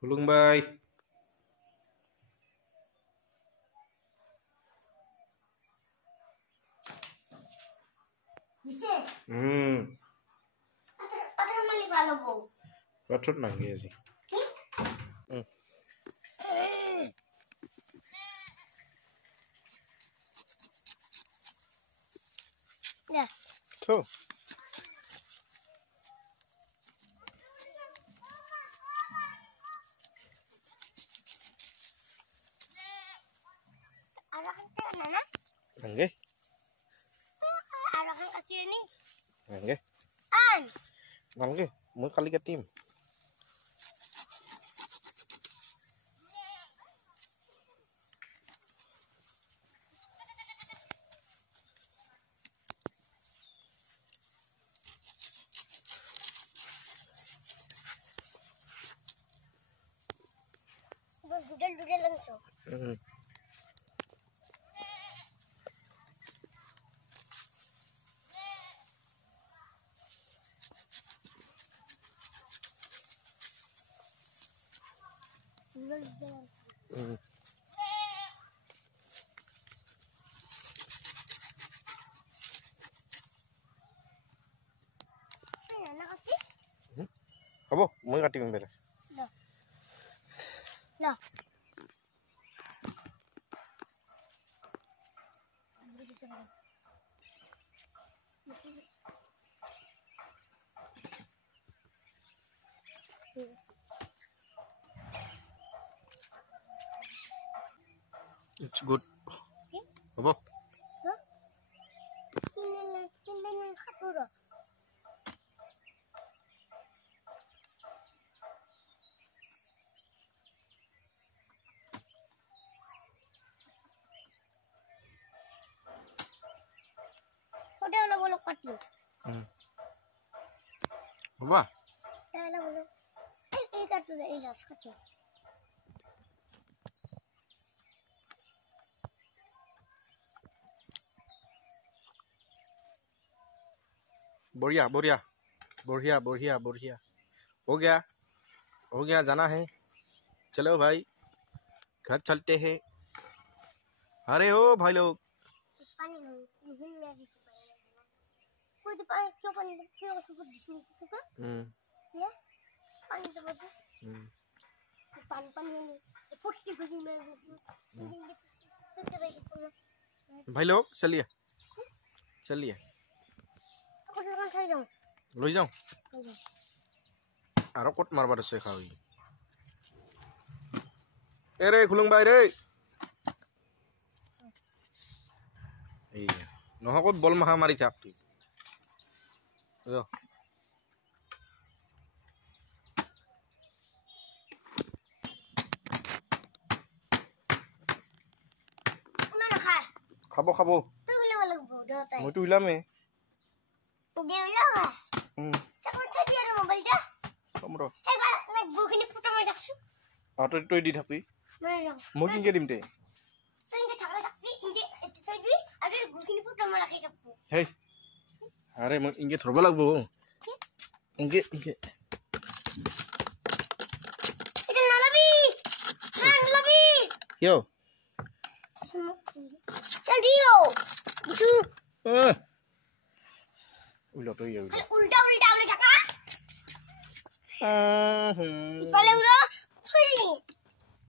Hulung bay. Bisa? Ada mali kalau bau. Patut nangis sih. Ya. Tuh. Arahan ke mana? Nangis. Arahan ke sini. Nangis. An. Nangis. Mau kali ke tim. Dudel langsung. Apa? Mau katim bela. Lah. It's good. Apa? Ini kapura. Udah lah bolak pati. Apa? Dah lah bolak. Katu dah ilas katu. बढ़िया बढ़िया बढ़िया बढ़िया बढ़िया हो गया जाना है चलो भाई घर चलते हैं अरे ओ भाई लोग कोई तो पानी क्यों सब दिशू का ये पानी सब पानी नहीं फुट्टी गुजी में भाई लोग चलिए লৈ যাও আৰু কত মারবার আছে খাওই এরে খুলুং ভাই রে এই নহকত বল মাহা মারি থাক তুই যা খাবো মইতো উলামে দি থাকি মই কিনকে দিম তে হেই আরে মই ইনকে ধরব লাগবো ইনকে কিয় উলটো উল্টা উলি থাকা ইফালে উড়ো